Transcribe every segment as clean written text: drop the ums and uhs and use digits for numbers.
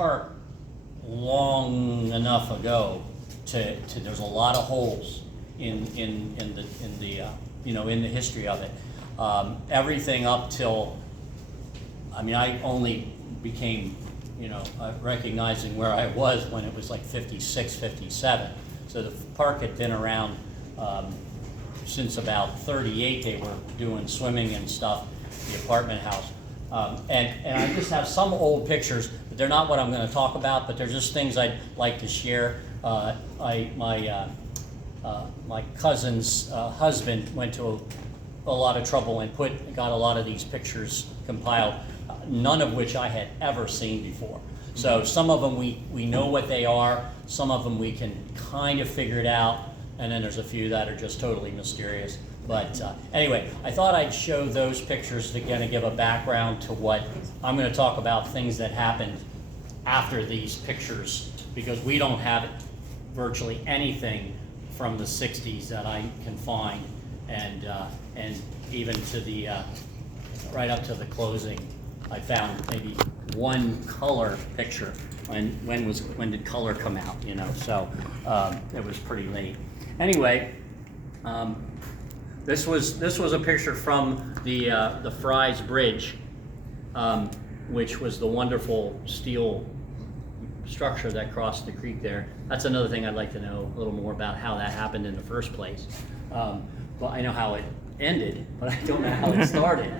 park long enough ago to there's a lot of holes in the you know, in the history of it. Everything up till, I mean, I only became, you know, recognizing where I was when it was like 56, 57. So the park had been around since about 38. They were doing swimming and stuff, the apartment house. And I just have some old pictures, but they're not what I'm going to talk about, but they're just things I'd like to share. My cousin's husband went to a lot of trouble and got a lot of these pictures compiled, none of which I had ever seen before. So some of them we know what they are, some of them we can kind of figure it out, and then there's a few that are just totally mysterious. But anyway, I thought I'd show those pictures to kind of give a background to what I'm going to talk about, things that happened after these pictures, because we don't have virtually anything from the 60s that I can find, and even to the right up to the closing, I found maybe one color picture. When did color come out? You know, so it was pretty late. Anyway, this was a picture from the Fry's Bridge, which was the wonderful steel structure that crossed the creek there. That's another thing I'd like to know a little more about, how that happened in the first place. Well, I know how it ended, but I don't know how it started.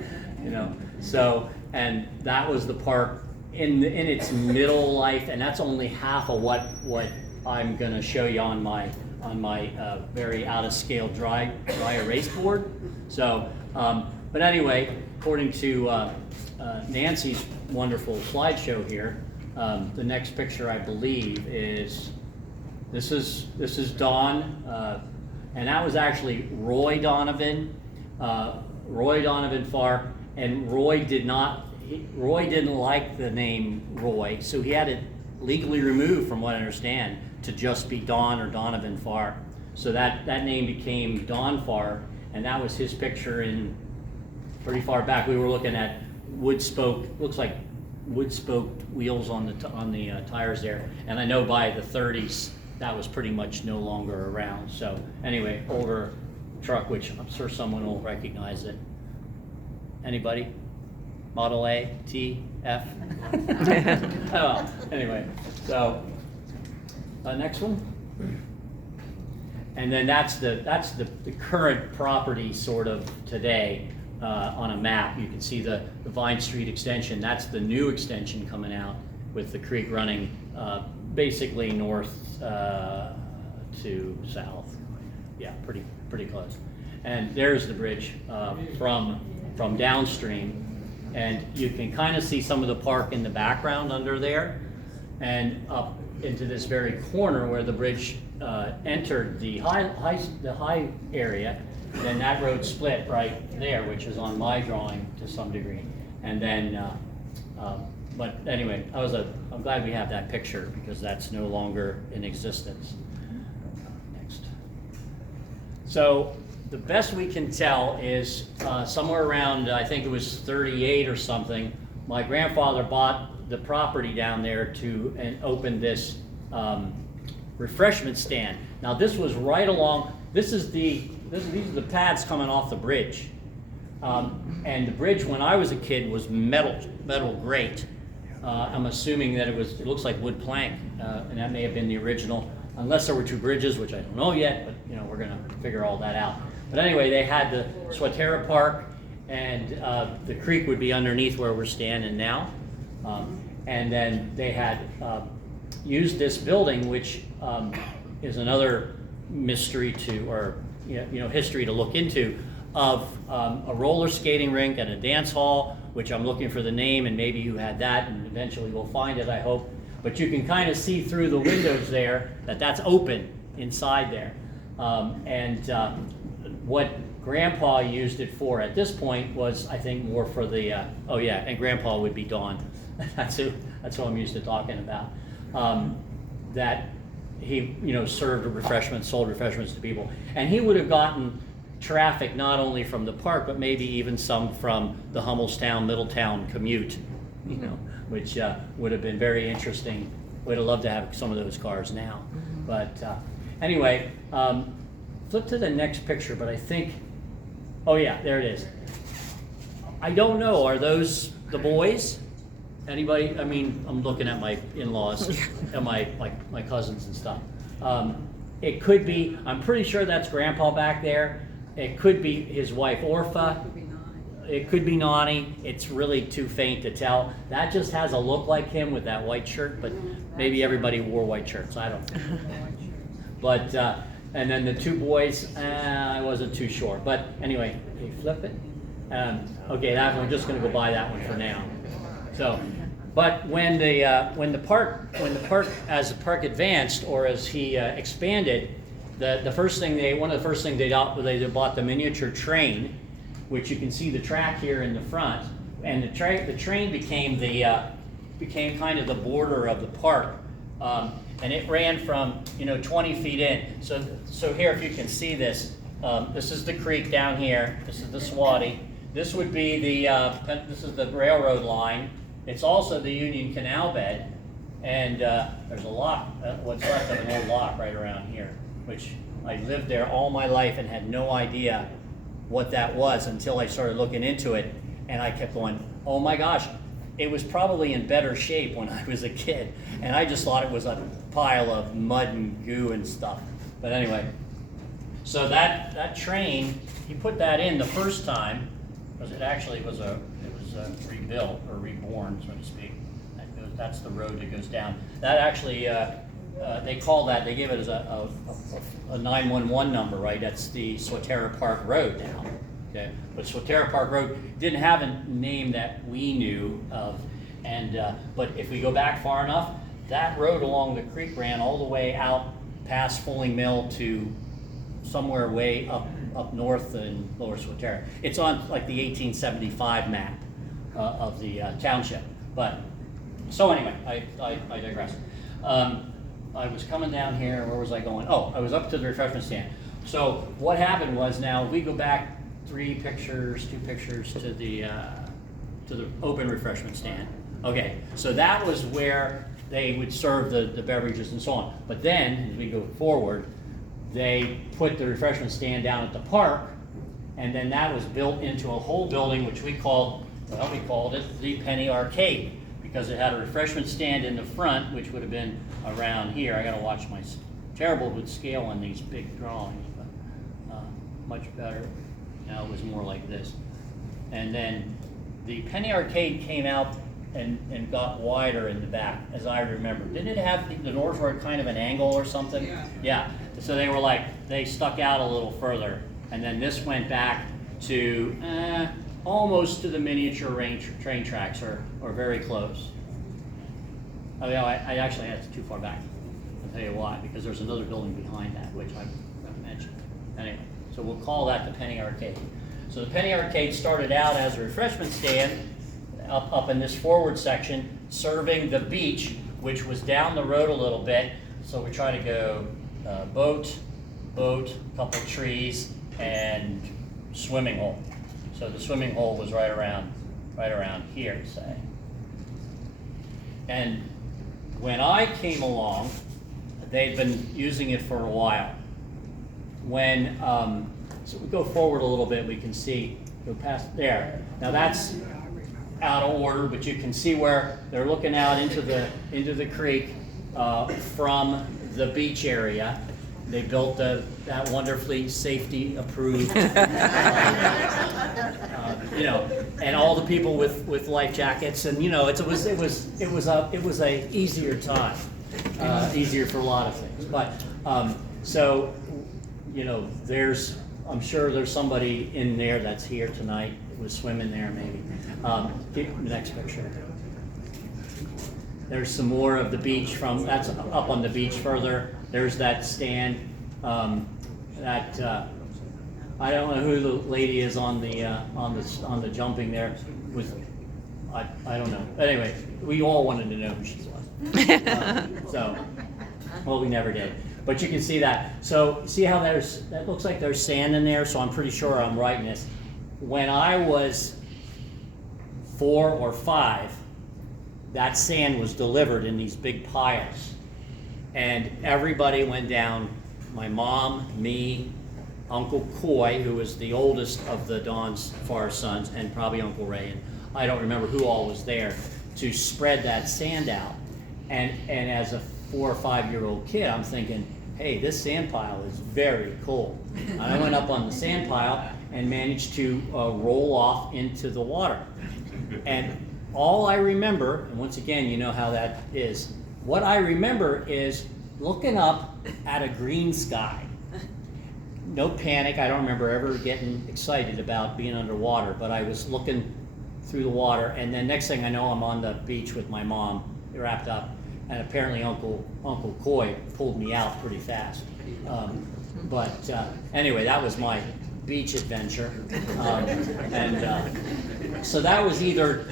You know, so, and that was the park in its middle life, and that's only half of what I'm going to show you on my very out of scale dry erase board. So, but anyway, according to Nancy's wonderful slideshow here, the next picture I believe is this is Don, and that was actually Roy Donovan Farr, and Roy didn't like the name Roy, so he had it legally removed, from what I understand, to just be Don or Donovan Farr. So that name became Don Farr, and that was his picture in pretty far back. We were looking at wood spoke, looks like wood spoke wheels on the tires there, and I know by the 30s that was pretty much no longer around. So anyway, older truck, which I'm sure someone will recognize it. Anybody? Model A, T, F? Oh, anyway, so next one. And then that's the current property sort of today on a map. You can see the Vine Street extension. That's the new extension coming out with the creek running basically north to south. Yeah, pretty close. And there's the bridge from downstream. And you can kind of see some of the park in the background under there, and up into this very corner where the bridge entered the high area. Then that road split right there, which is on my drawing to some degree. And then, but anyway, I'm glad we have that picture, because that's no longer in existence. Next. So the best we can tell is somewhere around, I think it was 38 or something, my grandfather bought the property down there and opened this refreshment stand. Now this was right along, these are the pads coming off the bridge. And the bridge when I was a kid was metal grate. I'm assuming that it looks like wood plank, and that may have been the original, unless there were two bridges, which I don't know yet, but you know, we're gonna figure all that out. But anyway, they had the Swatara Park, and the creek would be underneath where we're standing now. And then they had used this building, which is another mystery history to look into, of a roller skating rink and a dance hall, which I'm looking for the name, and maybe you had that, and eventually we'll find it, I hope. But you can kind of see through the windows there that that's open inside there. What Grandpa used it for at this point was, I think, more for the, and Grandpa would be Don. That's who I'm used to talking about. That he, served refreshments, sold refreshments to people. And he would have gotten traffic not only from the park, but maybe even some from the Hummelstown, Middletown commute you know, which would have been very interesting. Would have loved to have some of those cars now. But anyway, flip to the next picture, but I think, oh yeah, there it is. I don't know, are those the boys? Anybody? I mean, I'm looking at my in-laws and my cousins and stuff. It could be, I'm pretty sure that's Grandpa back there. It could be his wife Orpha. It could be Nani. It's really too faint to tell. That just has a look like him with that white shirt, but maybe everybody wore white shirts. I don't know. But, and then the two boys, I wasn't too sure. But anyway, can you flip it? Okay, that one, I'm just going to go by that one for now. So, but when the park as the park advanced, or as he expanded, the first thing one of the first things they bought the miniature train, which you can see the track here in the front, and the train became kind of the border of the park, and it ran from 20 feet in. So here, if you can see this, this is the creek down here. This is the Swati. This would be this is the railroad line. It's also the Union Canal bed, and there's a lock, what's left of an old lock right around here, which I lived there all my life and had no idea what that was until I started looking into it, and I kept going, oh my gosh, it was probably in better shape when I was a kid, and I just thought it was a pile of mud and goo and stuff. But anyway, so that train, he put that in the first time, because it actually was rebuilt or reborn, so to speak. That's the road that goes down. That actually, they call that, they give it as a 911 number, right? That's the Swatara Park Road now. Okay, but Swatara Park Road didn't have a name that we knew of, and but if we go back far enough, that road along the creek ran all the way out past Fulling Mill to somewhere way up north in Lower Swatara. It's on like the 1875 map of the township. But so anyway, I digress. I was coming down here. Where was I going? Oh, I was up to the refreshment stand. So what happened was, now we go back 2 pictures to the open refreshment stand. Okay, so that was where they would serve the beverages and so on. But then, as we go forward, they put the refreshment stand down at the park, and then that was built into a whole building, which we called it the Penny Arcade, because it had a refreshment stand in the front, which would have been around here. I gotta watch my, terrible with scale on these big drawings, but much better. Now it was more like this. And then the Penny Arcade came out and got wider in the back, as I remember. Didn't it have, the doors were kind of an angle or something? Yeah. So they were they stuck out a little further. And then this went back to almost to the miniature train tracks, or very close. Oh yeah, I actually had it too far back. I'll tell you why, because there's another building behind that, which I mentioned. Anyway, so we'll call that the Penny Arcade. So the Penny Arcade started out as a refreshment stand up in this forward section, serving the beach, which was down the road a little bit. So we try to go boat, couple trees, and swimming hole. So the swimming hole was right around here, say. And when I came along, they'd been using it for a while. When so we go forward a little bit, we can see, go past there. Now that's out of order, but you can see where they're looking out into the creek from the beach area. They built that wonderfully safety approved, and all the people with life jackets, and it was a easier time, easier for a lot of things. But so I'm sure there's somebody in there that's here tonight that was swimming there maybe. Get the next picture. There's some more of the beach that's up on the beach further. There's that stand. I don't know who the lady is on the jumping there. I don't know. Anyway, we all wanted to know who she was. Well, we never did. But you can see that. So see how that looks like there's sand in there. So I'm pretty sure I'm right in this. When I was 4 or 5, that sand was delivered in these big piles. And everybody went down, my mom, me, Uncle Coy, who was the oldest of the Don's Farr sons, and probably Uncle Ray, and I don't remember who all was there, to spread that sand out. And as a 4 or 5 year old kid, I'm thinking, hey, this sand pile is very cool. And I went up on the sand pile and managed to roll off into the water. And all I remember, and once again, you know how that is, what I remember is looking up at a green sky. No panic, I don't remember ever getting excited about being underwater, but I was looking through the water, and then next thing I know, I'm on the beach with my mom, wrapped up, and apparently Uncle Coy pulled me out pretty fast. Anyway, that was my beach adventure. So that was either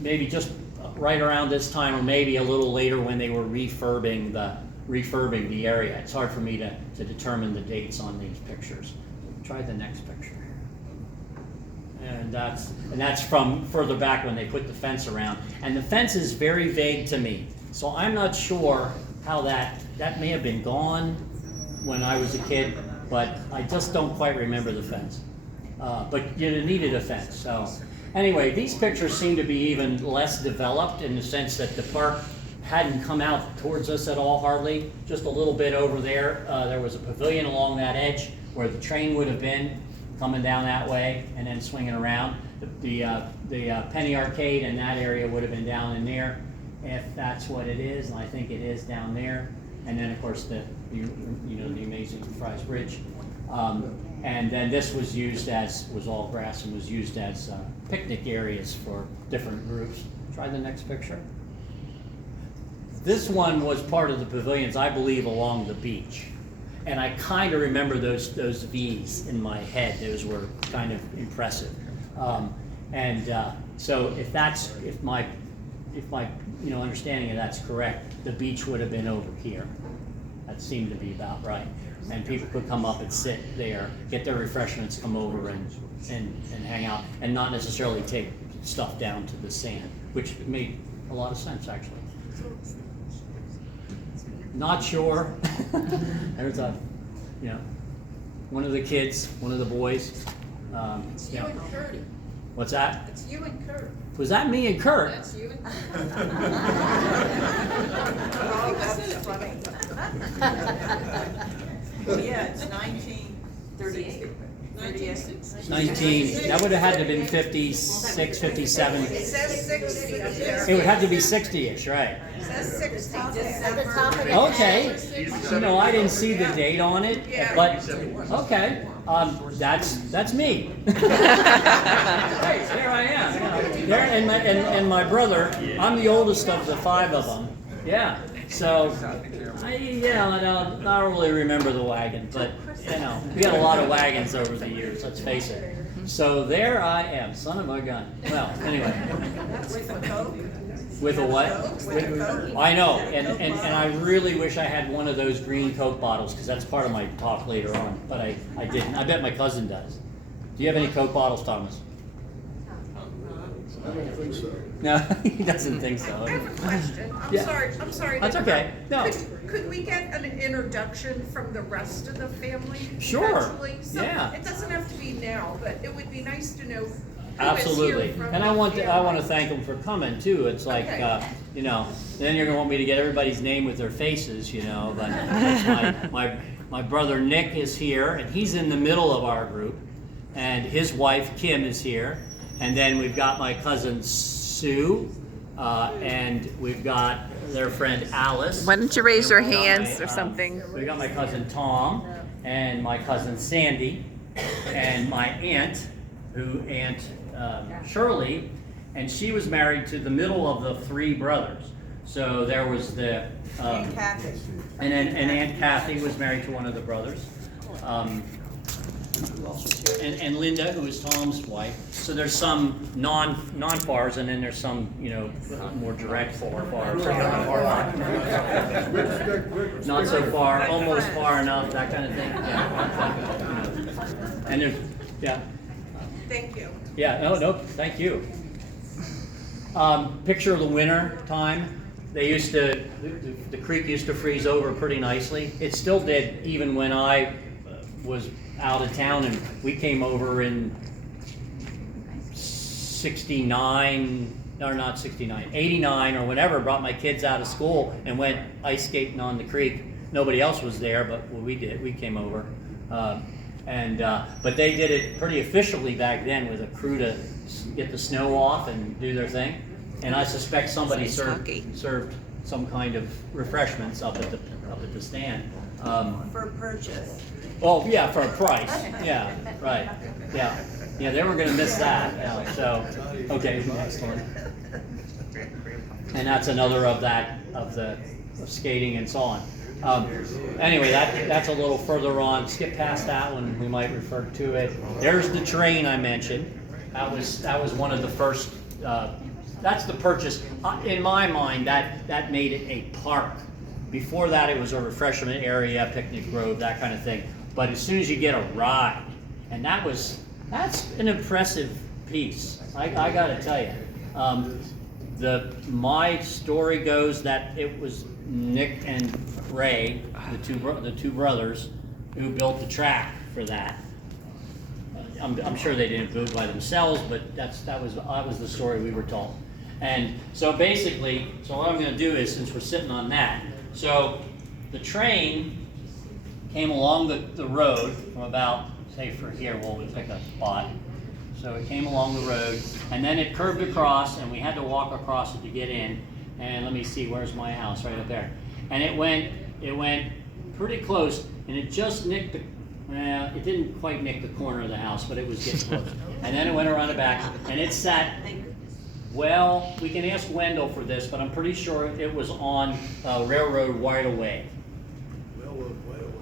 maybe just right around this time, or maybe a little later when they were refurbing the area. It's hard for me to determine the dates on these pictures. Try the next picture. And that's from further back when they put the fence around. And the fence is very vague to me. So I'm not sure how that may have been gone when I was a kid, but I just don't quite remember the fence. But you needed a fence. So anyway, these pictures seem to be even less developed in the sense that the park hadn't come out towards us at all, hardly. Just a little bit over there. There was a pavilion along that edge where the train would have been, coming down that way and then swinging around. The Penny Arcade in that area would have been down in there, if that's what it is, and I think it is down there. And then of course the amazing Fry's Bridge. And then this was was all grass and was used as picnic areas for different groups. Try the next picture. This one was part of the pavilions, I believe, along the beach. And I kind of remember those V's in my head. Those were kind of impressive. So if my understanding of that's correct, the beach would have been over here. That seemed to be about right. And people could come up and sit there, get their refreshments, come over and hang out, and not necessarily take stuff down to the sand, which made a lot of sense actually. Not sure. There's one of the kids, one of the boys. It's you and Kurt. What's that? It's you and Kurt. Was that me and Kurt? That's you and Kurt. Oh, that's funny. Yeah, it's 1938. 19, that would have had to have been 56, 57. It says 60 up there. It would have to be 60-ish, right? It says 60. Okay. No, I didn't see the date on it, but, okay. That's me. Hey, there I am. There, and my brother, I'm the oldest of the 5 of them. Yeah. So, I don't really remember the wagon, but we had a lot of wagons over the years, let's face it. So there I am, son of a gun. Well, anyway. With a Coke? With a what? With a Coke? I know, and I really wish I had one of those green Coke bottles, because that's part of my talk later on, but I didn't. I bet my cousin does. Do you have any Coke bottles, Thomas? I don't think so. No, he doesn't think so. I have a question. I'm sorry. That's okay. No. Could we get an introduction from the rest of the family? Sure. Eventually? Yeah. It doesn't have to be now, but it would be nice to know who Absolutely. is here from And I want the to thank them for coming too. It's like, Okay. then you're gonna want me to get everybody's name with their faces, but that's my brother Nick is here, and he's in the middle of our group, and his wife Kim is here, and then we've got my cousin Sue, and we've got their friend Alice. Why don't you raise your And we got hands or something? We got my cousin Tom, and my cousin Sandy, and my aunt, Aunt Shirley, and she was married to the middle of the 3 brothers. So there was And Kathy. and Aunt Kathy was married to one of the brothers. Who else was here? And Linda, who is Tom's wife. So there's some non-Farrs, and then there's some, more direct Farrs. Not so far, almost far enough, that kind of thing. And there's, Thank you. no, thank you. Picture of the winter time. They used to, the creek used to freeze over pretty nicely. It still did even when I was out of town, and we came over in 69, or not 69, 89 or whenever, brought my kids out of school and went ice skating on the creek. Nobody else was there, but we did. We came over. But they did it pretty officially back then with a crew to get the snow off and do their thing. And I suspect somebody served some kind of refreshments up at the stand. For purchase. Oh, yeah, for a price. Yeah, right. Yeah, yeah, they were gonna miss that. Yeah, so, okay, next one. And that's another of the skating and so on. Anyway, that's a little further on. Skip past that one. We might refer to it. There's the train I mentioned. That was one of the first. That's the purchase. In my mind, that made it a park. Before that, it was a refreshment area, picnic grove, that kind of thing. But as soon as you get a ride, and that's an impressive piece. I got to tell you. My story goes that it was Nick and Ray, the two brothers, who built the track for that. I'm sure they didn't do it by themselves, but that was the story we were told. And so basically, what I'm going to do is, since we're sitting on that, so the train came along the road from about, say for here, we'll pick a spot. So it came along the road, and then it curved across, and we had to walk across it to get in. And let me see, where's my house? Right up there. And it went pretty close, and it just nicked well, it didn't quite nick the corner of the house, but it was getting close. And then it went around the back, and it sat, well, we can ask Wendell for this, but I'm pretty sure it was on railroad right-of-way.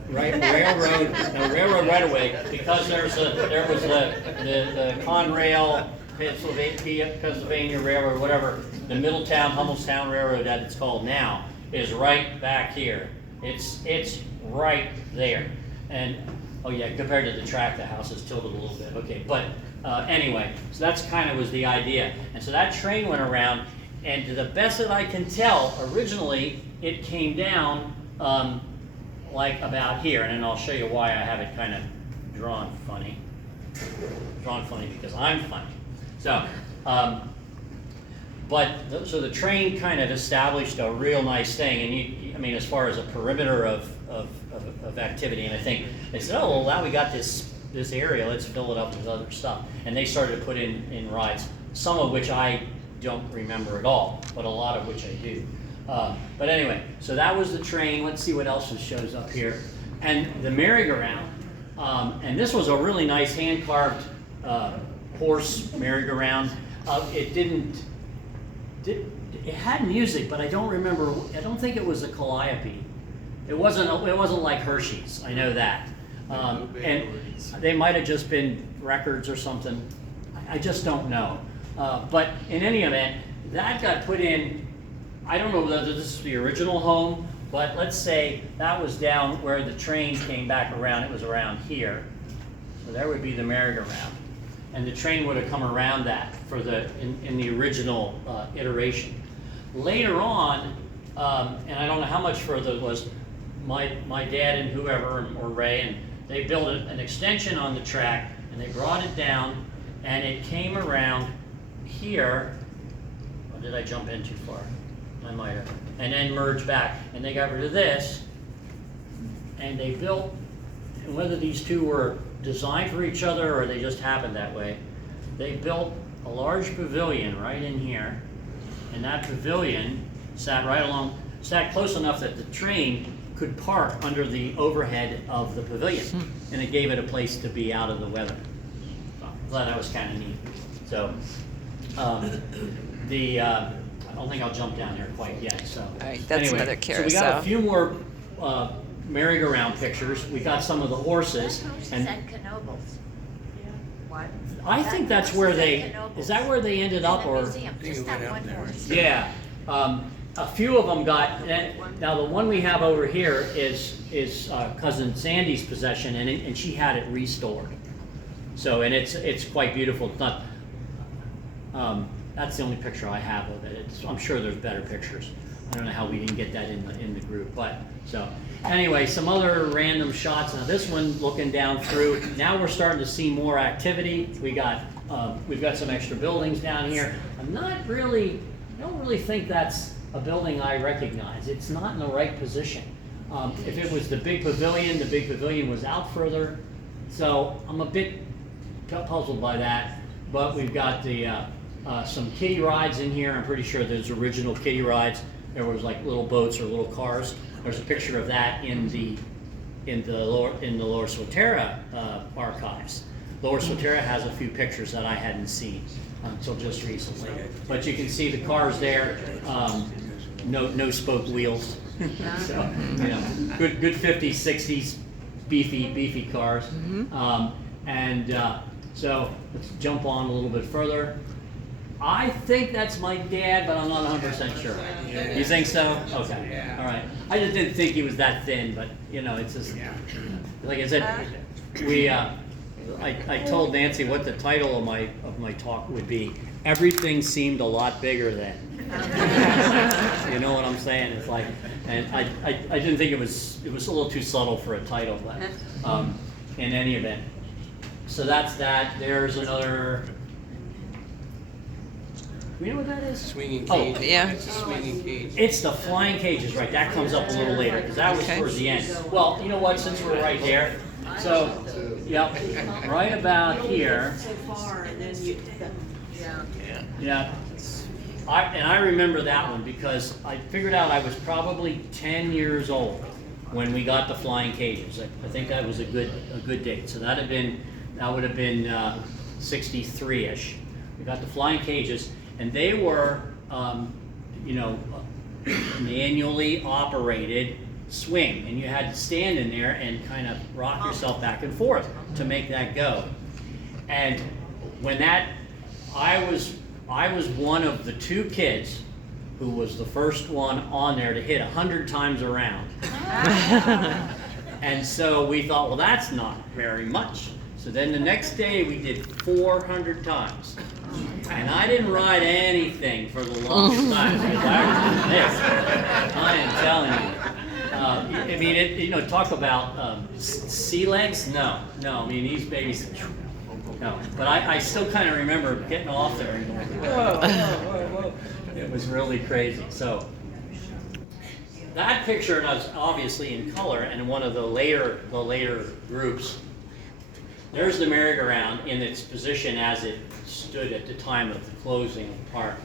Right, railroad right-of-way, because there was the Conrail, Pennsylvania Railroad, whatever, the Middletown, Hummelstown Railroad that it's called now, is right back here. It's right there. And, oh yeah, compared to the track, the house is tilted a little bit. Okay, but anyway, so that's kind of was the idea. And so that train went around, and to the best that I can tell, originally it came down like about here, and then I'll show you why I have it kind of drawn funny. Drawn funny because I'm funny. So, so the train kind of established a real nice thing, and I mean, as far as a perimeter of activity, and I think they said, oh, well, now we got this area, let's fill it up with other stuff. And they started to put in rides, some of which I don't remember at all, but a lot of which I do. But anyway, so that was the train. Let's see what else shows up here. And the merry-go-round, and this was a really nice hand-carved horse merry-go-round. It had music, but I don't remember. I don't think it was a calliope. It wasn't like Hershey's. I know that. And they might have just been records or something. I just don't know. But in any event, that got put in. I don't know whether this is the original home, but let's say that was down where the train came back around. It was around here. So there would be the merry-go-round. And the train would have come around that for in the original iteration. Later on, and I don't know how much further it was, my dad and whoever, or Ray, and they built an extension on the track, and they brought it down, and it came around here. Or did I jump in too far? I might have. And then merged back, and they got rid of this, and they built, and whether these two were designed for each other or they just happened that way, they built a large pavilion right in here, and that pavilion sat close enough that the train could park under the overhead of the pavilion, and it gave it a place to be out of the weather. So I thought that was kind of neat. So I don't think I'll jump down there quite yet. So all right, that's anyway, another carousel. So we got a few more merry-go-round pictures. We got some of the horses. And Knoebels. What? I think that's where is that where they ended up, or? Just that one horse. Yeah, a few of them got. Now the one we have over here is cousin Sandy's possession, and she had it restored. So, and it's quite beautiful. It's not. that's the only picture I have of it. I'm sure there's better pictures. I don't know how we didn't get that in the group, but so anyway, some other random shots. Now this one, looking down through, now we're starting to see more activity. We've got some extra buildings down here. I don't really think that's a building I recognize. It's not in the right position. If it was the big pavilion was out further. So I'm a bit puzzled by that. But we've got some kiddie rides in here. I'm pretty sure there's original kiddie rides. There was like little boats or little cars. There's a picture of that in the Lower Swatara archives. Lower Swatara has a few pictures that I hadn't seen until just recently. But you can see the cars there. No spoke wheels. So, you know, good 50s, 60s, beefy cars. So let's jump on a little bit further. I think that's my dad, but I'm not 100% sure. You think so? Okay. All right. I just didn't think he was that thin, but you know, it's just like I said. I told Nancy what the title of my talk would be. Everything seemed a lot bigger then. You know what I'm saying? It's like, and I didn't think it was a little too subtle for a title, but in any event. So that's that. There's another. You know what that is? Swinging cage. Oh, yeah. It's a swinging cage. It's the flying cages, right? That comes up a little later because that was towards the end. Well, you know what? Since we're right there, so yep, right about here. So far, and then you, Yeah. I remember that one because I figured out I was probably 10 years old when we got the flying cages. I think that was a good date. So that would have been 63-ish. We got the flying cages, and they were, manually operated swing, and you had to stand in there and kind of rock yourself back and forth to make that go. And when I was one of the 2 kids who was the first one on there to hit 100 times around. And so we thought, well, that's not very much. So then the next day we did 400 times. And I didn't ride anything for the longest time because I am telling you. Talk about sea legs. No. I mean, these babies. No, but I still kind of remember getting off there and going, whoa. It was really crazy. So that picture was obviously in color, and one of the later groups. There's the merry-go-round in its position as it stood at the time of the closing of the park.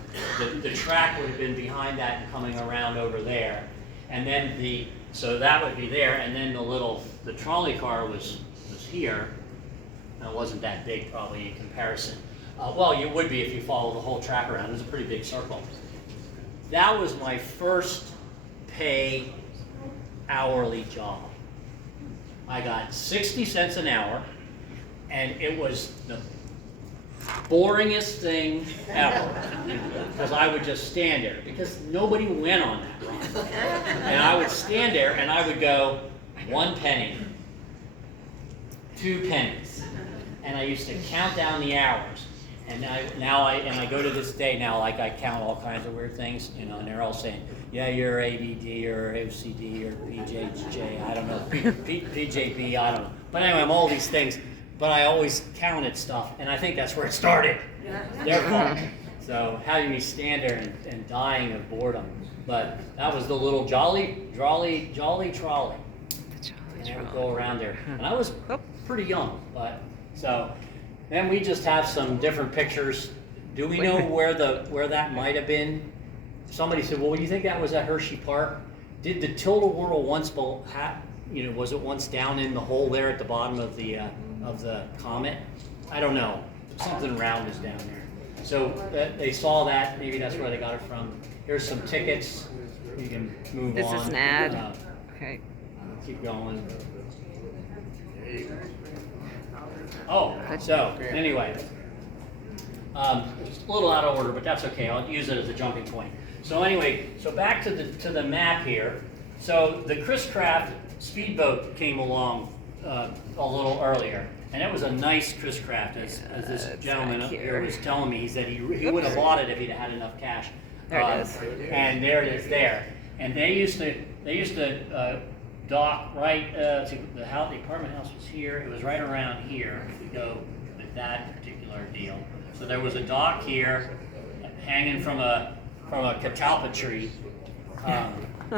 The track would have been behind that and coming around over there, and then so that would be there, and then the trolley car was here. It wasn't that big, probably, in comparison. Well, you would be if you follow the whole track around. It was a pretty big circle. That was my first pay hourly job. I got 60 cents an hour, and it was the boringest thing ever. Because I would just stand there, because nobody went on that ride. And I would stand there, and I would go, 1 penny, 2 pennies. And I used to count down the hours, and I go to this day now, like I count all kinds of weird things, and they're all saying, yeah, you're ABD or OCD or PJJ, I don't know, PJB, I don't know. But anyway, I'm all these things, but I always counted stuff, and I think that's where it started. Their fault. So having me stand there and dying of boredom, but that was the little jolly trolley. And I would go around there, and I was pretty young, but. So then we just have some different pictures. Do we know where that might have been? Somebody said, well, do you think that was at Hershey Park? Did the tilt-a-whirl once was it once down in the hole there at the bottom of the Comet? I don't know. Something round is down there. So they saw that. Maybe that's where they got it from. Here's some tickets. You can move on. This is an ad. Okay. Keep going. Oh, so anyway, just a little out of order, but that's okay. I'll use it as a jumping point. So anyway, so back to the map here. So the Chris Craft speedboat came along a little earlier, And it was a nice Chris Craft, as this it's gentleman right up here here. was telling me. He said he would have bought it if he'd had enough cash. There it is. And there it is there. And they used to dock right to the house. The apartment house was here. It was right around here. If we go with that particular deal. So there was a dock here, hanging from a catalpa tree.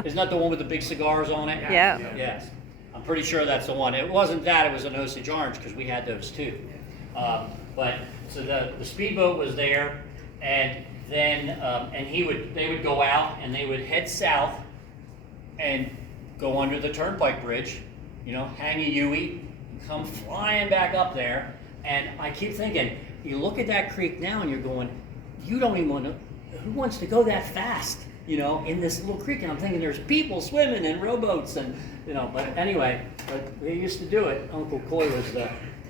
Isn't that the one with the big cigars on it? Yeah. Yes. I'm pretty sure that's the one. It wasn't that, it was an Osage Orange, because we had those too. But, so the speedboat was there, and then, they would go out, and they would head south, and go under the turnpike bridge, hang a Yui, and come flying back up there, and I keep thinking, you look at that creek now, and you're going, you don't even want to, who wants to go that fast? In this little creek, and I'm thinking there's people swimming in rowboats, and but anyway, but they used to do it. Uncle Coy was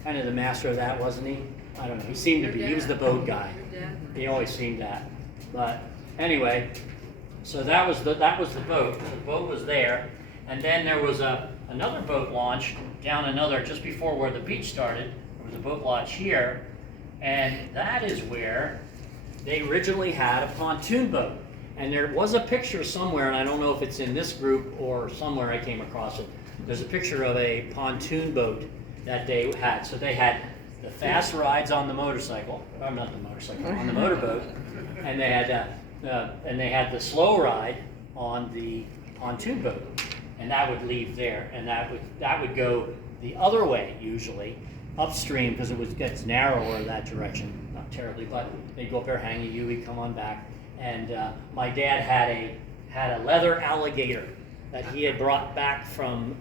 kind of the master of that, wasn't he? I don't know. He seemed to be. He was the boat guy. He always seemed that. But anyway, so that was the boat. The boat was there, and then there was another boat launch down just before where the beach started. There was a boat launch here, and that is where they originally had a pontoon boat. And there was a picture somewhere, and I don't know if it's in this group or somewhere I came across it. There's a picture of a pontoon boat that they had. So they had the fast rides on the motorcycle, or not the motorcycle, on the motorboat, and they had the slow ride on the pontoon boat, and that would leave there, and that would go the other way usually, upstream, because it gets narrower that direction, not terribly, but they'd go up there, hang a Yui, come on back. And my dad had a leather alligator that he had brought back from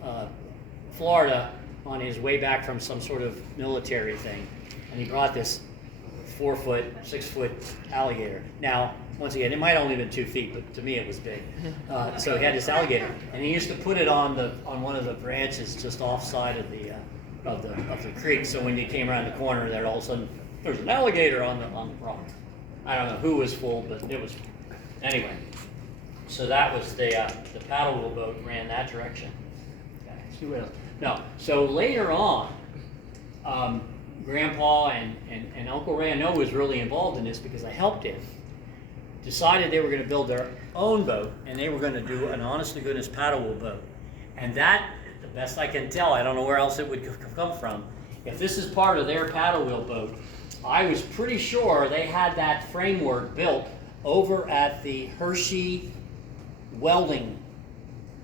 Florida on his way back from some sort of military thing. And he brought this 4-foot, 6-foot alligator. Now, once again, it might only have been 2 feet, but to me it was big. So he had this alligator, and he used to put it on one of the branches just offside of the creek. So when you came around the corner there, all of a sudden there's an alligator on the rock. I don't know who was full, but it was. Anyway, so that was the paddle wheel boat ran that direction. Okay, see what else? No. So later on, Grandpa and Uncle Ray, I know, was really involved in this because I helped him. Decided they were going to build their own boat, and they were going to do an honest-to-goodness paddle wheel boat. And that, the best I can tell, I don't know where else it would come from. If this is part of their paddle wheel boat, I was pretty sure they had that framework built over at the Hershey welding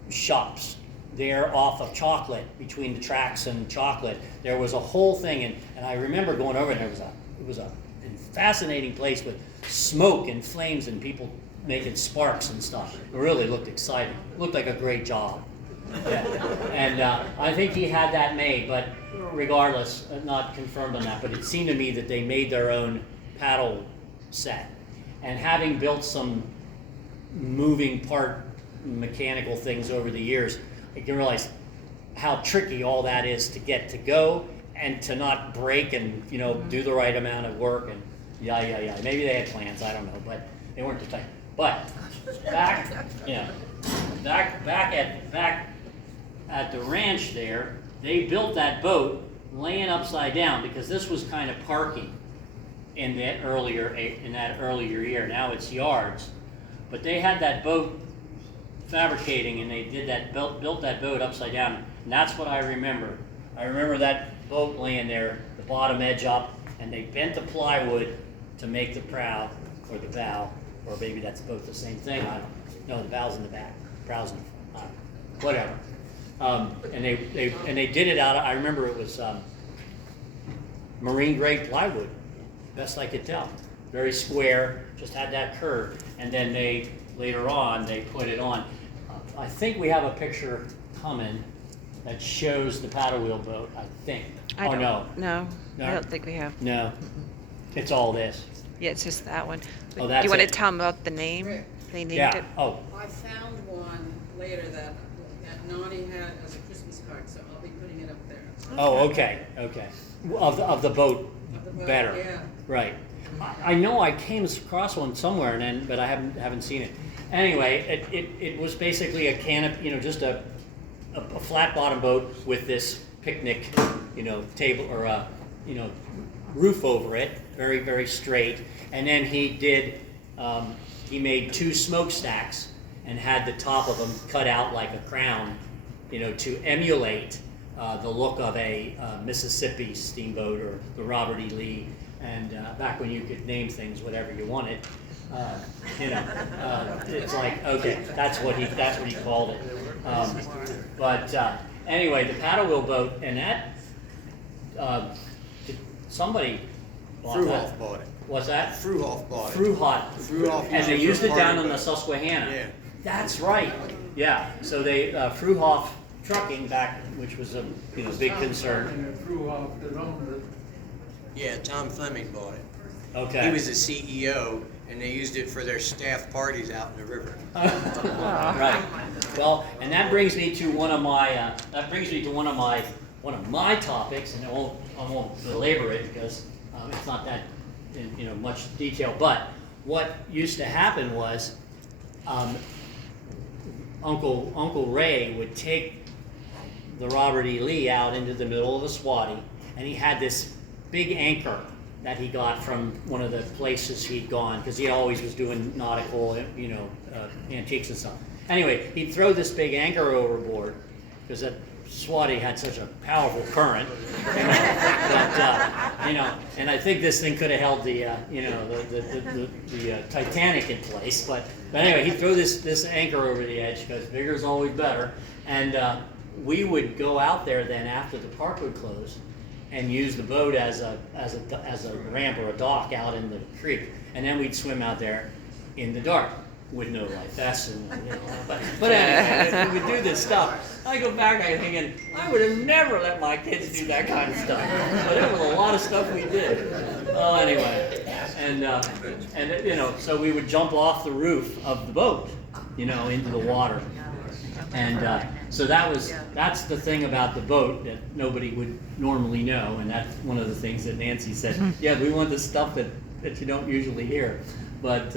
shops there off of Chocolate, between the tracks and Chocolate. There was a whole thing, and I remember going over, and it was a fascinating place with smoke and flames and people making sparks and stuff. It really looked exciting. It looked like a great job. Yeah. And I think he had that made, but regardless, not confirmed on that, but it seemed to me that they made their own paddle set. And having built some moving part mechanical things over the years, you can realize how tricky all that is to get to go and to not break and do the right amount of work and yeah. Maybe they had plans, I don't know, but they weren't the type. But back at the ranch there, they built that boat laying upside down because this was kind of parking in that earlier year. Now it's yards, but they had that boat fabricating, and they did that built that boat upside down, and that's what I remember. I remember that boat laying there, the bottom edge up, and they bent the plywood to make the prow or the bow, or maybe that's both the same thing. I don't know. The bow's in the back, prow's in the front. Whatever. And they did it out of, I remember it was marine grade plywood, best I could tell. Very square, just had that curve. And then later on, they put it on. I think we have a picture coming that shows the paddle wheel boat, I think. No, I don't think we have. No, it's all this. Yeah, it's just that one. Oh, Do that's you want to it. tell them about the name? They named Yeah, it. oh, I found one later that Nani had as a Christmas card, so I'll be putting it up there. okay. Of the boat Of the boat, better. yeah. Right. I know I came across one somewhere, but I haven't seen it. Anyway, it was basically a canopy, just a flat bottom boat with this picnic, table or a, roof over it, very, very straight. And then he did, he made 2 smokestacks and had the top of them cut out like a crown, to emulate the look of a Mississippi steamboat or the Robert E. Lee. And back when you could name things whatever you wanted, it's like, okay, that's what he called it. But anyway, the paddle wheel boat, and that somebody bought that. Fruhoff bought it. What's that? Fruhoff bought it. Fruhoff. And they used it down on the Susquehanna. Yeah. That's right. Yeah. So they Fruhoff Trucking back, which was a big concern. Yeah, Tom Fleming bought it. Okay. He was the CEO, and they used it for their staff parties out in the river. Right. Well, and that brings me to one of my topics, and I won't belabor it because it's not that in much detail. But what used to happen was Uncle Ray would take the Robert E. Lee out into the middle of the Swatty, and he had this big anchor that he got from one of the places he'd gone, because he always was doing nautical, antiques and stuff. Anyway, he'd throw this big anchor overboard, because that Swatty had such a powerful current. And I think this thing could have held the Titanic in place. But anyway, he'd throw this anchor over the edge, because bigger is always better. And we would go out there then after the park would close, and use the boat as a ramp or a dock out in the creek, and then we'd swim out there in the dark with no life vests but anyway, we would do this stuff. I go back, I'm thinking I would have never let my kids do that kind of stuff, but it was a lot of stuff we did. Well, anyway, and so we would jump off the roof of the boat, into the water. And so that's the thing about the boat that nobody would normally know, and that's one of the things that Nancy said. Yeah, we want the stuff that you don't usually hear. But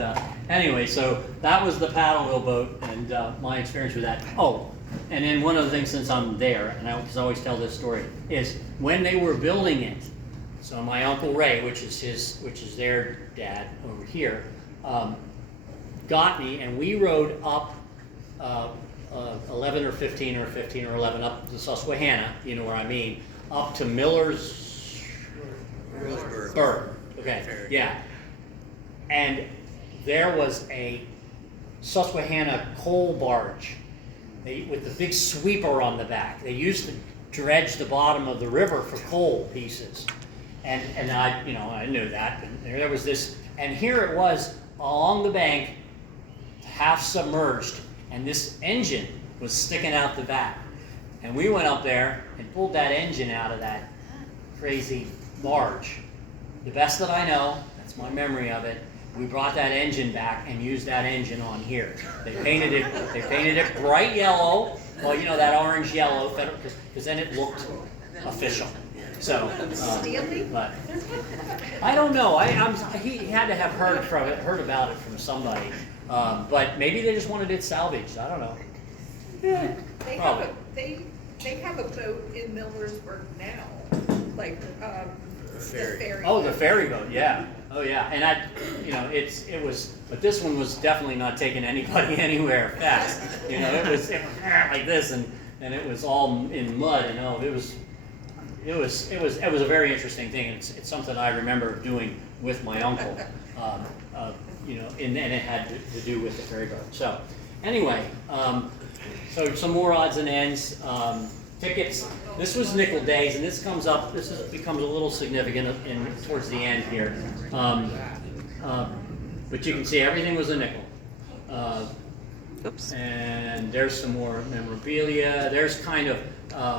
anyway, so that was the paddle wheel boat, and my experience with that. Oh, and then one of the things, since I'm there, and I always tell this story, is when they were building it. So my Uncle Ray, which is their dad over here, got me, and we rode up 11 or 15 or 15 or 11 up the Susquehanna, where I mean, up to Millersburg. Okay, yeah. And there was a Susquehanna coal barge with the big sweeper on the back. They used to dredge the bottom of the river for coal pieces. And I knew that. And there was this, and here it was along the bank, half submerged, and this engine was sticking out the back. And we went up there and pulled that engine out of that crazy barge. The best that I know, that's my memory of it, we brought that engine back and used that engine on here. They painted it bright yellow, well, that orange yellow, because then it looked official. So, but I don't know. He had to have heard about it from somebody. But maybe they just wanted it salvaged. I don't know. Yeah, Probably. they have a boat in Millersburg now, like the ferry. Oh, the ferry boat. Yeah. Oh, yeah. And it was, but this one was definitely not taking anybody anywhere fast. It was like this, and it was all in mud, and it was a very interesting thing. It's something I remember doing with my uncle. And it had to do with the ferry boat. So, anyway, so some more odds and ends. Tickets. This was nickel days, and this becomes a little significant towards the end here. But you can see everything was a nickel. Oops. And there's some more memorabilia. There's kind of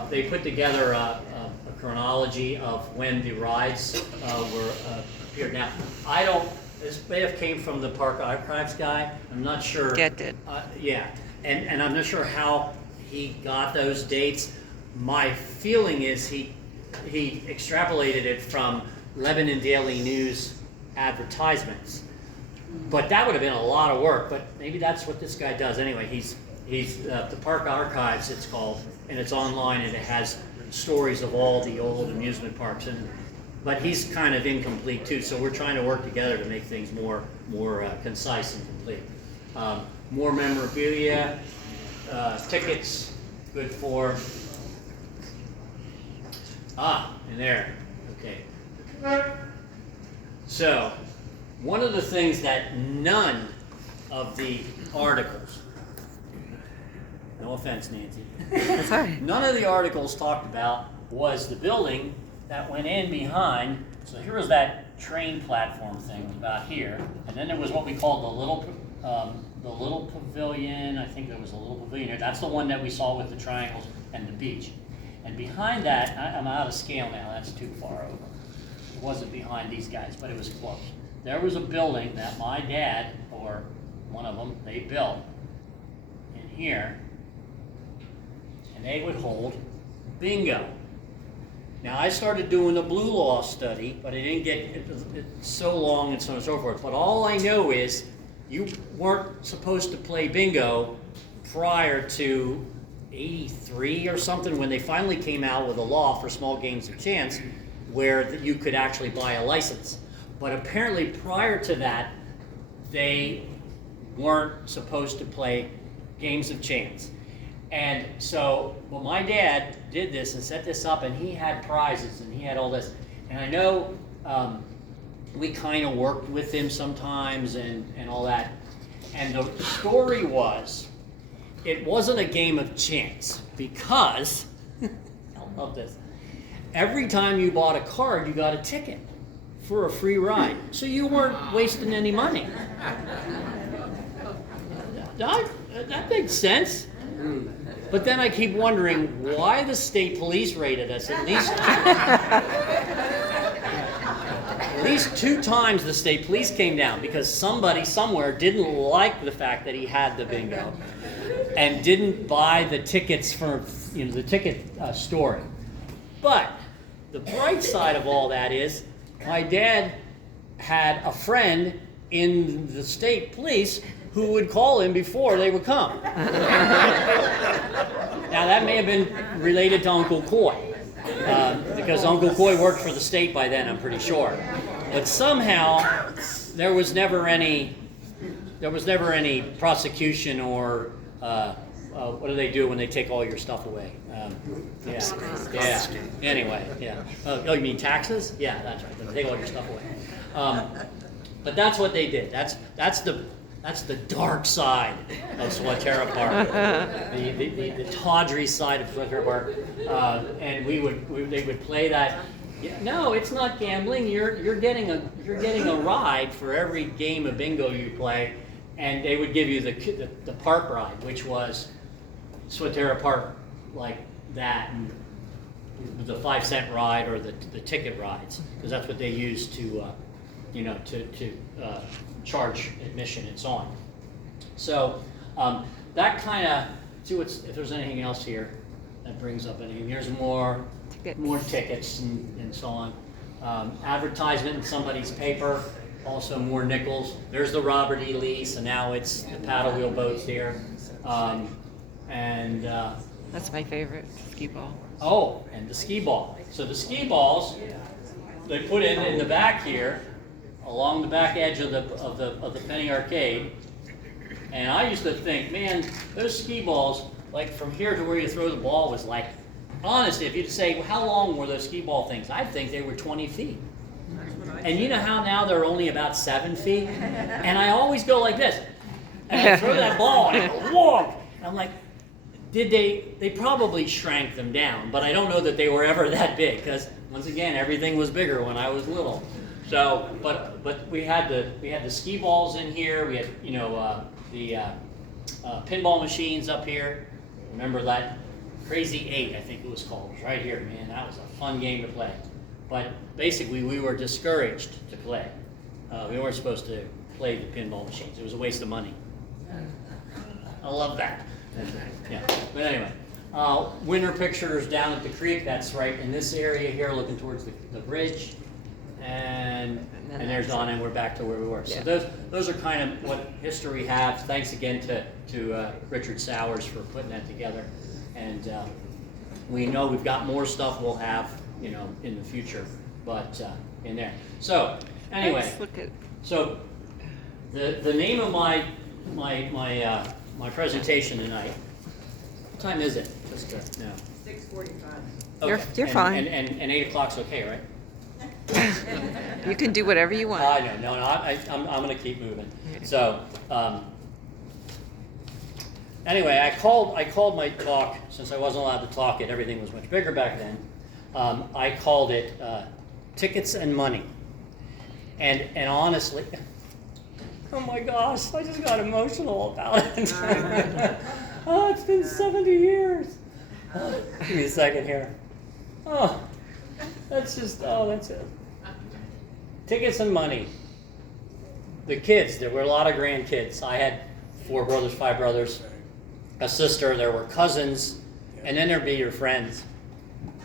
they put together a chronology of when the rides were appeared. Now, this may have came from the Park Archives guy. I'm not sure. Yeah, it did. Yeah, and I'm not sure how he got those dates. My feeling is he extrapolated it from Lebanon Daily News advertisements, but that would have been a lot of work. But maybe that's what this guy does anyway. He's the Park Archives, it's called, and it's online, and it has stories of all the old amusement parks, but he's kind of incomplete too, so we're trying to work together to make things more concise and complete. More memorabilia, tickets, good for, in there, okay. So, one of the things that none of the articles, no offense, Nancy, That's all right. none of the articles talked about was the building that went in behind. So here was that train platform thing about here, and then there was what we called the little pavilion. I think there was a little pavilion here. That's the one that we saw with the triangles and the beach. And behind that, I'm out of scale now. That's too far over. It wasn't behind these guys, but it was close. There was a building that my dad, or one of them, they built in here, and they would hold bingo. Now, I started doing the blue law study, but I didn't get it so long and so on and so forth. But all I know is you weren't supposed to play bingo prior to 83 or something, when they finally came out with a law for small games of chance where you could actually buy a license. But apparently prior to that, they weren't supposed to play games of chance. And so, well, my dad did this and set this up, and he had prizes and he had all this. And I know we kind of worked with him sometimes and all that. And the story was, it wasn't a game of chance because, I love this, every time you bought a card, you got a ticket for a free ride. So you weren't wasting any money. That makes sense. But then I keep wondering why the state police raided us at least 2 times. The state police came down because somebody somewhere didn't like the fact that he had the bingo and didn't buy the tickets for the ticket story. But the bright side of all that is my dad had a friend in the state police who would call him before they would come. Now that may have been related to Uncle Coy, because Uncle Coy worked for the state by then, I'm pretty sure. But somehow there was never any prosecution or what do they do when they take all your stuff away? Yeah. Anyway, yeah. Oh, you mean taxes? Yeah, that's right. They take all your stuff away. But that's what they did. That's the dark side of Swatara Park, the tawdry side of Swatara Park, and they would play that. No, it's not gambling. You're getting a ride for every game of bingo you play, and they would give you the park ride, which was Swatara Park like that, and the 5-cent ride or the ticket rides, because that's what they used to charge admission and so on. So that kind of, see if there's anything else here that brings up anything. Here's more tickets and so on. Advertisement in somebody's paper, also more nickels. There's the Robert E. Lee, so now it's the paddle wheel boats here. That's my favorite, skee ball. Oh, and the skee ball. So the skee balls, they put in the back here, along the back edge of the Penny Arcade. And I used to think, man, those skee balls, like from here to where you throw the ball was like, honestly, if you'd say, well, how long were those skee ball things? I'd think they were 20 feet. And you know how now they're only about 7 feet? And I always go like this. And I throw that ball and I go, whoa! And I'm like, they probably shrank them down, but I don't know that they were ever that big, because once again, everything was bigger when I was little. So, but we had the skee balls in here. We had the pinball machines up here. Remember that Crazy 8, I think it was called. It was right here, man. That was a fun game to play. But basically, we were discouraged to play. We weren't supposed to play the pinball machines. It was a waste of money. I love that. Yeah. But anyway, winter pictures down at the creek. That's right in this area here, looking towards the bridge. And there's Donna, and we're back to where we were. So those are kind of what history we have. Thanks again to Richard Sowers for putting that together. And We know we've got more stuff we'll have, you know, in the future, but in there. So anyway, Let's look at. so the name of my presentation tonight. What time is it? Just no. 6:45. You're fine. And 8 o'clock's okay, right? You can do whatever you want. I know. No, I'm going to keep moving. So, anyway, I called my talk, since I wasn't allowed to talk it, everything was much bigger back then. I called it Tickets and Money. And honestly, oh my gosh, I just got emotional about it. Oh, it's been 70 years. Give me a second here. Oh, that's it. Tickets and Money. The kids, there were a lot of grandkids. I had 4 brothers, 5 brothers, a sister, there were cousins, and then there'd be your friends.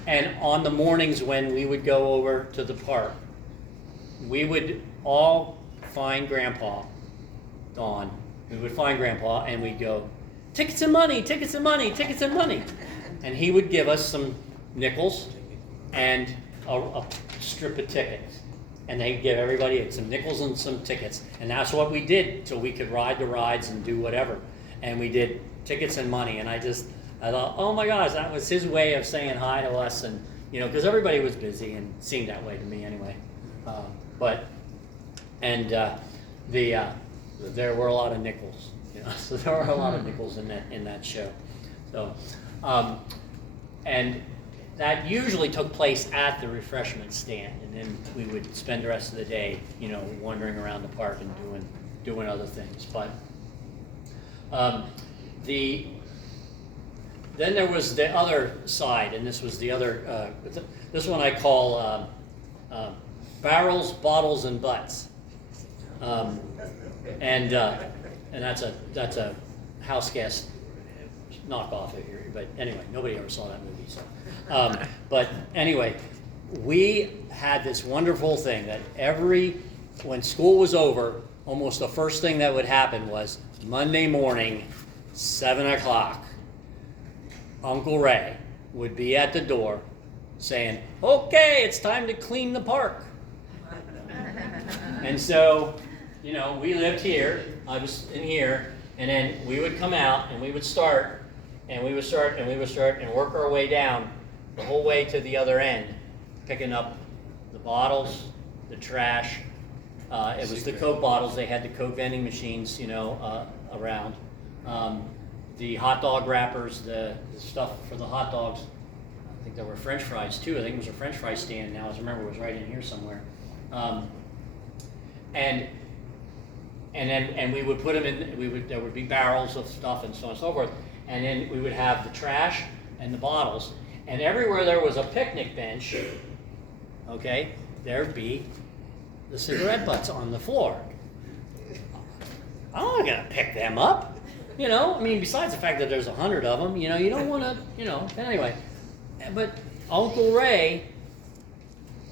And on the mornings when we would go over to the park, we would all find Grandpa, Dawn. We would find Grandpa and we'd go, tickets and money, tickets and money, tickets and money. And he would give us some nickels and a strip of tickets. And they'd give everybody some nickels and some tickets. And that's what we did so we could ride the rides and do whatever. And we did tickets and money. And I thought, oh my gosh, that was his way of saying hi to us. And, you know, because everybody was busy and seemed that way to me anyway. There were a lot of nickels, you know, so there were a lot of nickels in that show. So, and that usually took place at the refreshment stand, and then we would spend the rest of the day, you know, wandering around the park and doing other things. But then there was the other side, and this was the other. This one I call barrels, bottles, and butts. And that's a house guest knockoff of here. But anyway, nobody ever saw that movie. So, but anyway, we had this wonderful thing that when school was over, almost the first thing that would happen was Monday morning, 7 o'clock. Uncle Ray would be at the door saying, "Okay, it's time to clean the park." And so, you know, we lived here, I was in here, and then we would come out and we would start and work our way down the whole way to the other end, picking up the bottles, the trash. It was the Coke bottles. They had the Coke vending machines, you know, around. The hot dog wrappers, the stuff for the hot dogs. I think there were French fries too. I think it was a French fry stand now, as I remember, it was right in here somewhere. And we would put them in. There would be barrels of stuff and so on and so forth. And then we would have the trash and the bottles. And everywhere there was a picnic bench, okay, there'd be the cigarette butts on the floor. I'm not gonna pick them up. You know, I mean, besides the fact that there's 100 of them, you know, you don't want to, you know, anyway. But Uncle Ray,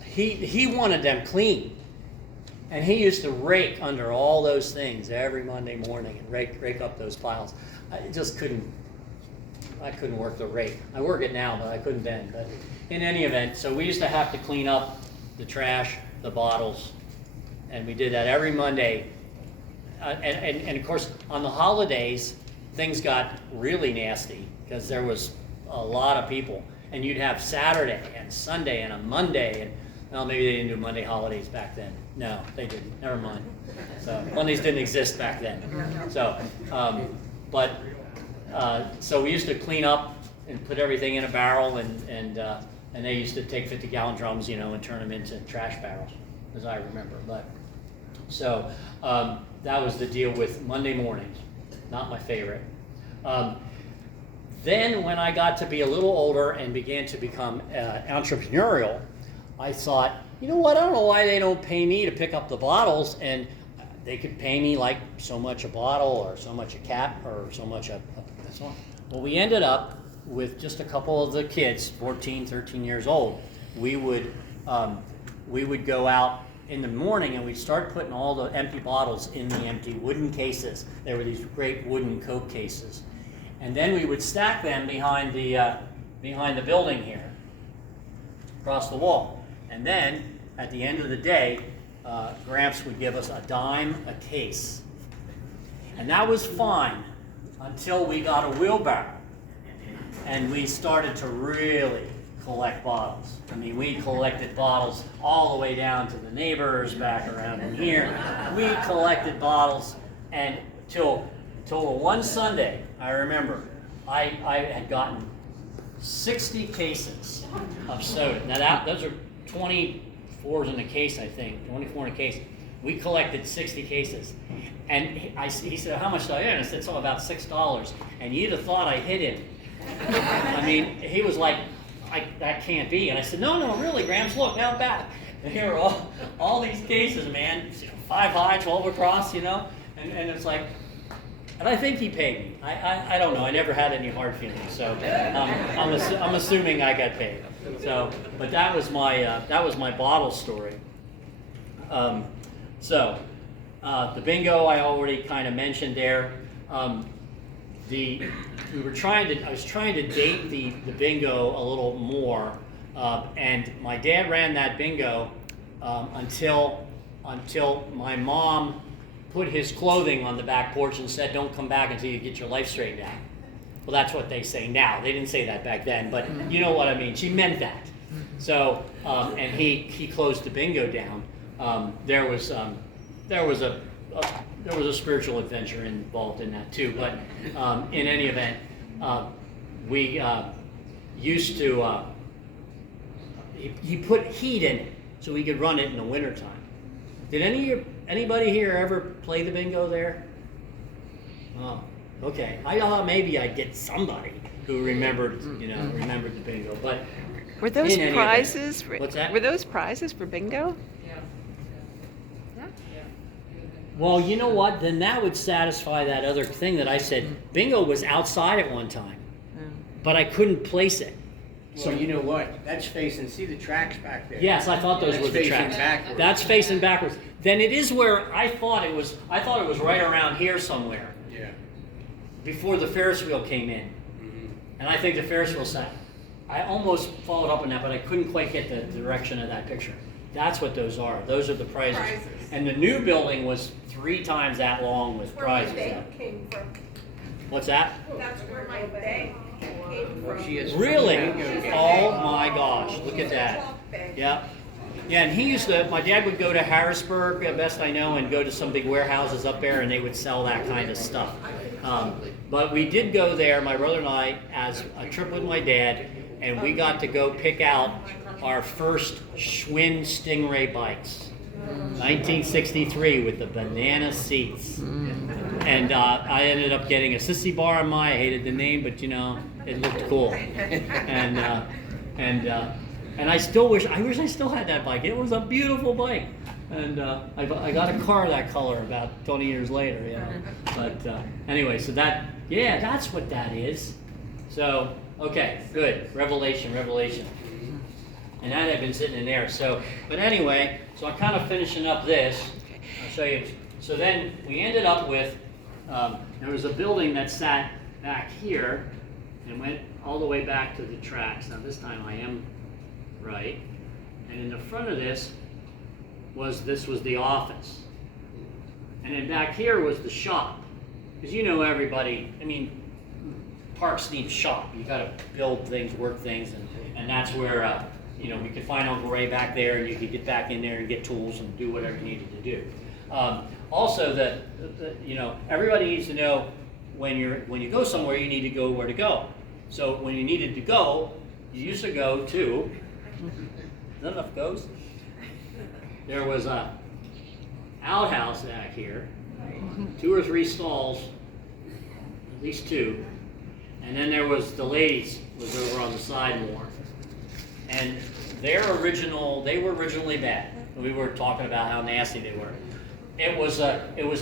he wanted them clean. And he used to rake under all those things every Monday morning and rake up those piles. I couldn't work the rake. I work it now, but I couldn't then. But in any event, so we used to have to clean up the trash, the bottles, and we did that every Monday. And of course, on the holidays, things got really nasty because there was a lot of people. And you'd have Saturday and Sunday and a Monday. And well, maybe they didn't do Monday holidays back then. No, they didn't. Never mind. So Mondays didn't exist back then. So, so we used to clean up and put everything in a barrel, and they used to take 50-gallon drums, you know, and turn them into trash barrels, as I remember. But so that was the deal with Monday mornings. Not my favorite. Then when I got to be a little older and began to become entrepreneurial, I thought, you know what, I don't know why they don't pay me to pick up the bottles, and they could pay me like so much a bottle or so much a cap or so much a that's all. Well, we ended up with just a couple of the kids, 14, 13 years old. We would go out in the morning and we'd start putting all the empty bottles in the empty wooden cases. There were these great wooden Coke cases. And then we would stack them behind the behind the building here, across the wall. And then, at the end of the day, Gramps would give us a dime a case. And that was fine until we got a wheelbarrow. And we started to really collect bottles. I mean, we collected bottles all the way down to the neighbors back around in here. We collected bottles, and till one Sunday, I remember, I had gotten 60 cases of soda. Now those are 24s in a case, I think, 24 in a case. We collected 60 cases. And he said, how much do I get? And I said, it's all about $6. And you'd have thought I hit him. I mean, he was like, that can't be. And I said, no, really, Gramps, look, now back. And here are all these cases, man, 5 high, 12 across, you know? And it's like, and I think he paid me. I don't know. I never had any hard feelings, so I'm assuming I got paid. So, but that was my bottle story. The bingo I already kind of mentioned there. I was trying to date the bingo a little more, and my dad ran that bingo until my mom put his clothing on the back porch and said, "Don't come back until you get your life straightened out." Well, that's what they say now. They didn't say that back then, but you know what I mean. She meant that. So, and he closed the bingo down. There was a spiritual adventure involved in that too. But in any event, we used to. He put heat in it so we could run it in the wintertime. Did anybody here ever play the bingo there? Oh, okay. I thought maybe I'd get somebody who remembered the bingo. But Were those in any prizes? event- what's that? Were those prizes for bingo? Well, you know what? Then that would satisfy that other thing that I said. Bingo was outside at one time, but I couldn't place it. So you know what? That's facing, see the tracks back there? Yes, I thought those That's were the facing tracks. backwards. That's facing backwards. Then it is where I thought it was right around here somewhere Yeah. before the Ferris wheel came in. Mhm. And I think the Ferris wheel sat. I almost followed up on that, but I couldn't quite get the direction of that picture. That's what those are. Those are the prizes. And the new building was 3 times that long with Where my prizes. bank came from. What's that? That's where my bank came Well, from. she is Really? bingo game. Oh my gosh! Look at that. Yeah. Yeah, and my dad would go to Harrisburg, best I know, and go to some big warehouses up there, and they would sell that kind of stuff. But we did go there, my brother and I, as a trip with my dad, and we got to go pick out our first Schwinn Stingray bikes. 1963 with the banana seats. And I ended up getting a sissy bar on I hated the name, but you know, it looked cool. And I still wish I still had that bike. It was a beautiful bike. And I got a car that color about 20 years later, you know. But anyway, so that's what that is. So, okay, good. Revelation. And that had been sitting in there. So, but anyway, so I'm kind of finishing up this. I'll show you. So then we ended up with, there was a building that sat back here and went all the way back to the tracks. Now this time I am right. And in the front of this was the office. And then back here was the shop. Because you know everybody, I mean, parks need a shop. You got to build things, work things, and that's where we could find Uncle Ray back there, and you could get back in there and get tools and do whatever you needed to do. Also, everybody needs to know when you go somewhere, you need to go where to go. So when you needed to go, you used to go to. Is that enough goes? There was a outhouse back here, 2 or 3 stalls, at least 2. And then there was the ladies was over on the side more. And they were originally bad. We were talking about how nasty they were. It was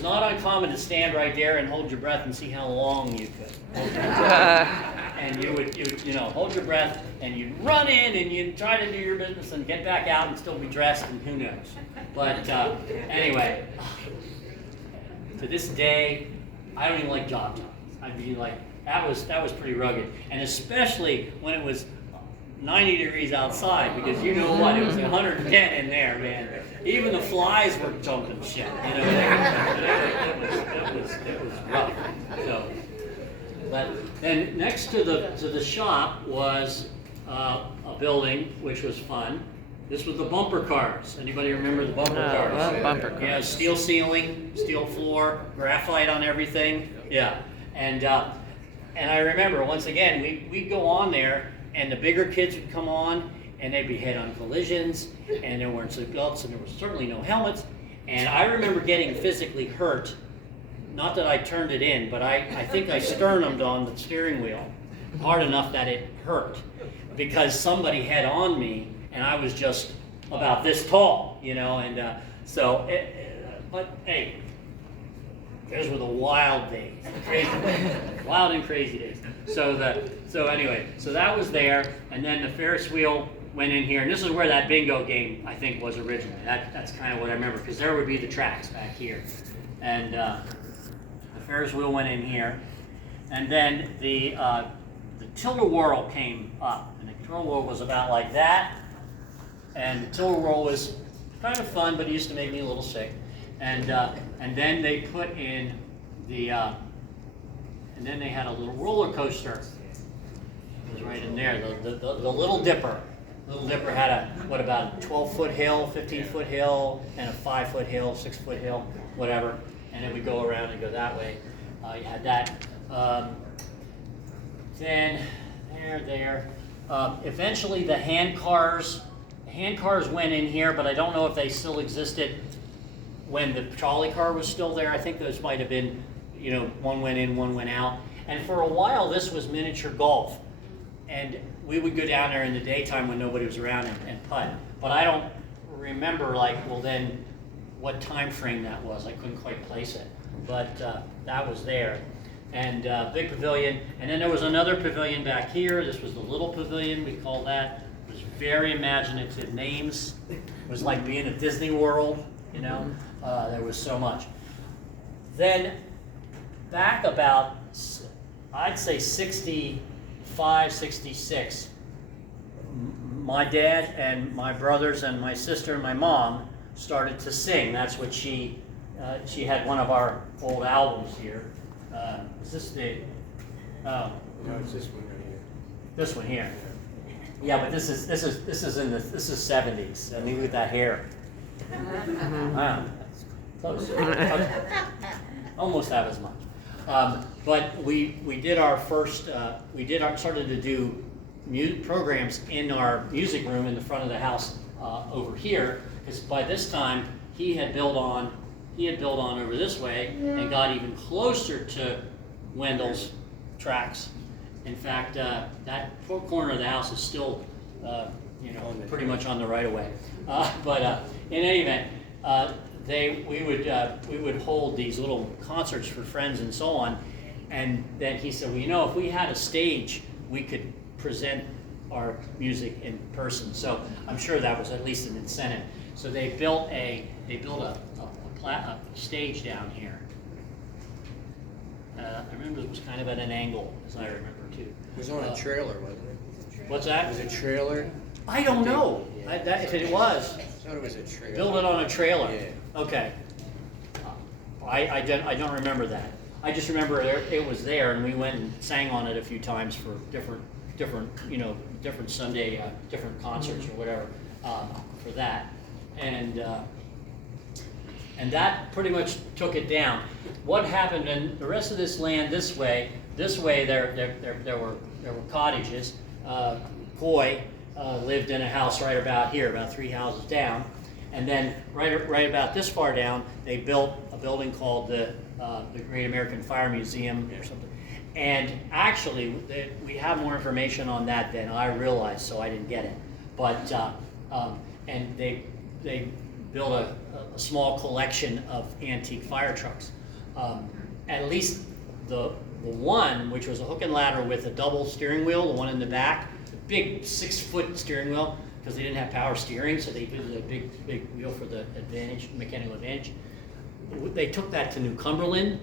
not uncommon to stand right there and hold your breath and see how long you could. And you would hold your breath and you'd run in and you'd try to do your business and get back out and still be dressed and who knows. But anyway, to this day, I don't even like job jobs. I'd be like, that was pretty rugged, and especially when it was 90 degrees outside, because you know what, it was 110 in there, man. Even the flies were jumping shit, you know. It was rough. So, but then next to the shop was a building which was fun. This was the bumper cars. Anybody remember the bumper cars? Well, bumper cars. Yeah, steel ceiling, steel floor, graphite on everything. Yeah, and I remember once again we'd go on there, and the bigger kids would come on, and they'd be head-on collisions, and there weren't seatbelts, and there was certainly no helmets. And I remember getting physically hurt. Not that I turned it in, but I think I sternumed on the steering wheel hard enough that it hurt, because somebody had on me, and I was just about this tall, you know, and but hey, those were the wild days, wild and crazy days. So anyway, so that was there, and then the Ferris wheel went in here, and this is where that bingo game, I think, was originally. That's kind of what I remember, because there would be the tracks back here, and the Ferris wheel went in here, and then the tilt-a-whirl came up, and the tilt-a-whirl was about like that. And the tilt-a-whirl was kind of fun, but it used to make me a little sick. And then they put in the, and then they had a little roller coaster. It was right in there, the Little Dipper. Little Dipper had about a 12-foot hill, 15-foot hill, and a 5-foot hill, 6-foot hill, whatever. And then we go around and go that way. You had that. Then there. Eventually the hand cars went in here, but I don't know if they still existed when the trolley car was still there. I think those might have been, you know, one went in, one went out. And for a while, this was miniature golf. And we would go down there in the daytime when nobody was around and putt. But I don't remember, like, well then, what time frame that was. I couldn't quite place it. But that was there. And big pavilion. And then there was another pavilion back here. This was the little pavilion, we call that. It was very imaginative names. It was like being at Disney World, you know. There was so much. Then back about, I'd say 65, 66, my dad and my brothers and my sister and my mom started to sing. That's what she had one of our old albums here. Is this the, No, it's this one right here. this one here. Yeah, but this is 70s. I mean, look at that hair. Wow, close. Almost half as much. But we did our first. Started to do programs in our music room in the front of the house over here, because by this time he had built on over this way and got even closer to Wendell's tracks. In fact, that corner of the house is still, pretty much on the right of way. But in any event, we would hold these little concerts for friends and so on. And then he said, well, if we had a stage, we could present our music in person. So I'm sure that was at least an incentive. So they built a stage down here. I remember it was kind of at an angle, as I remember too. It was on a trailer, wasn't it? What's that? Was it a trailer? I don't know. If it was, I thought it was a trailer. build it on a trailer. Yeah. Okay. I don't remember that. I just remember it was there, and we went and sang on it a few times for different Sunday, different concerts or whatever for that, and that pretty much took it down. What happened in the rest of this land this way there were cottages. Coy lived in a house right about here, about 3 houses down, and then right about this far down, they built a building called the Great American Fire Museum or something. And actually, we have more information on that than I realized, so I didn't get it. But and they built a small collection of antique fire trucks. At least the one, which was a hook and ladder with a double steering wheel, the one in the back, the big 6-foot steering wheel, because they didn't have power steering, so they did a big wheel for the mechanical advantage. They took that to New Cumberland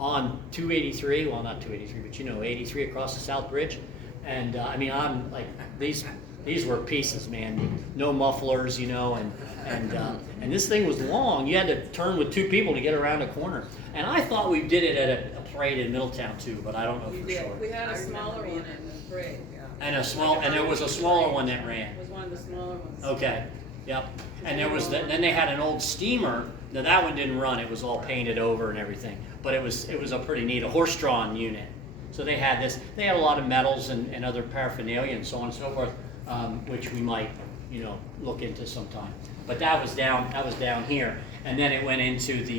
on 283, well, not 283, but 83 across the South Bridge. And I mean, I'm like, these were pieces, man. No mufflers, and this thing was long. You had to turn with two people to get around a corner. And I thought we did it at a parade in Middletown too, but I don't know We for did, sure. we had a I remember smaller being one in the parade. And there was a smaller one that ran. It was one of the smaller ones. Okay, yep. And there was, then they had an old steamer. Now that one didn't run, it was all painted over and everything. But it was a pretty neat, a horse-drawn unit. So they had this, they had a lot of metals and other paraphernalia and so on and so forth, which we might, look into sometime. But that was down here. And then it went into the